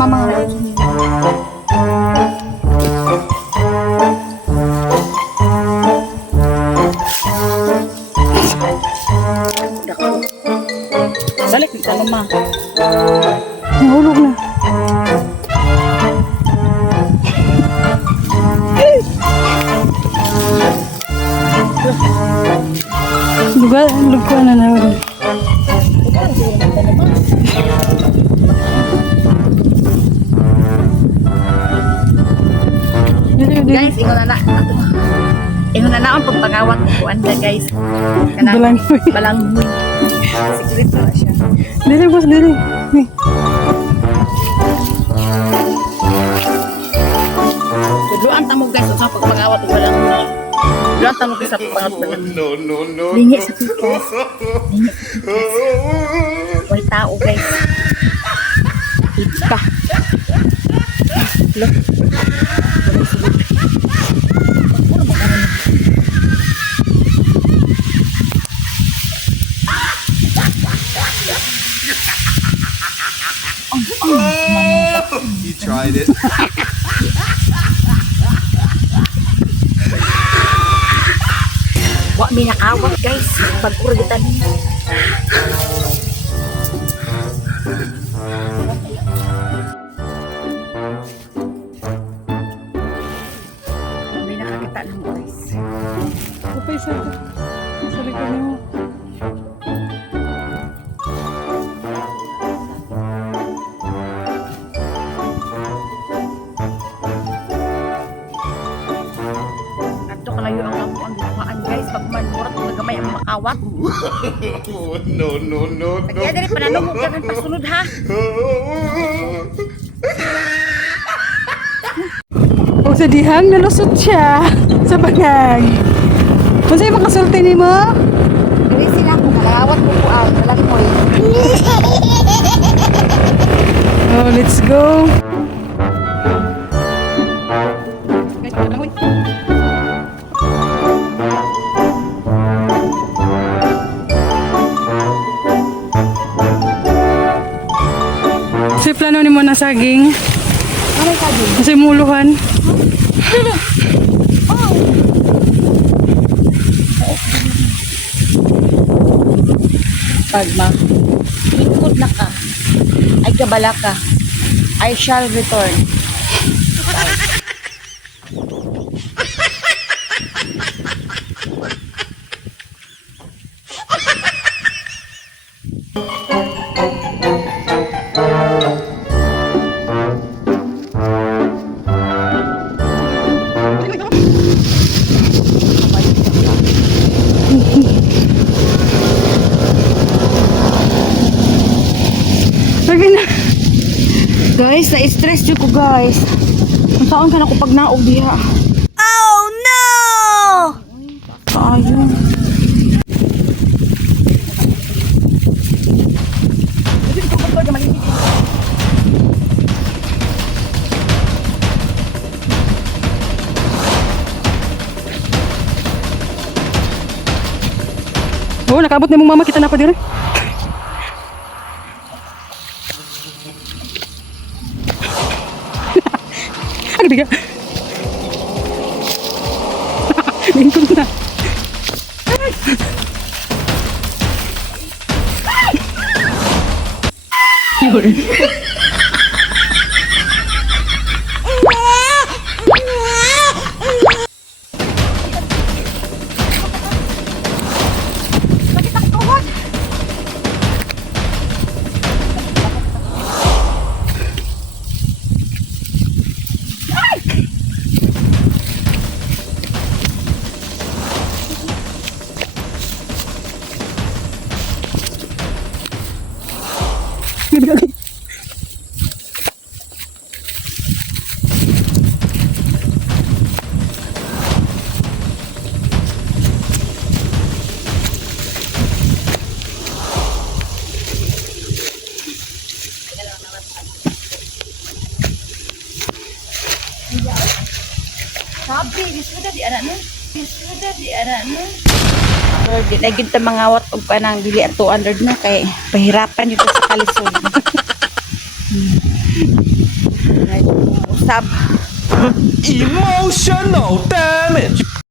mama. Balik kita mama. Nahulog na. Lugar na nahulog. Guys, ingon na ang pagpangawat ko anda guys. Balanghoy. Balanghoy. Secret na siya. Dili boss, dili. Ni. Tudloan ta mo guys sa pagpangawat ko balanghoy. Tudloan ta mo guys sa pagpangawat. No. Lingi sa pikas. May tao guys. Ipa. Look. You tried it. Wa mi nakawat guys. Pag-urgitan niya. May nakakita lang guys. Kapay sa likod mo. Adto kalayo ang lampo ang dumaan guys. Pag manmurat nagamay ang makawat. No. Kaya dali pananong ka ng pasunod ha. O sa dihan, nalusot siya sa bangag. Masa yung makasulti ni mo? Dili sila ko kalawat ko ang balanghoy. Oh, let's go. Kasi plano ni mo na saging. Ano sabi? Kasi muluhan. Pagma. Ikot na ka. Ay kabala ka. I shall return. Lagi na. Guys, na-stress ko guys. Ang taon ka na ko pag naog diha. Oh no! Ayun. Oh, nakabot na mong mama, kita na pa dire. Ano biga? Lingkod na. Yun. Sabi, disuda di anak no. Disuda di anak no. Or di na gid ta mangawat og kanang dili at 200 na kay pahirapan jud sa kalisod. Usab. Emotional damage.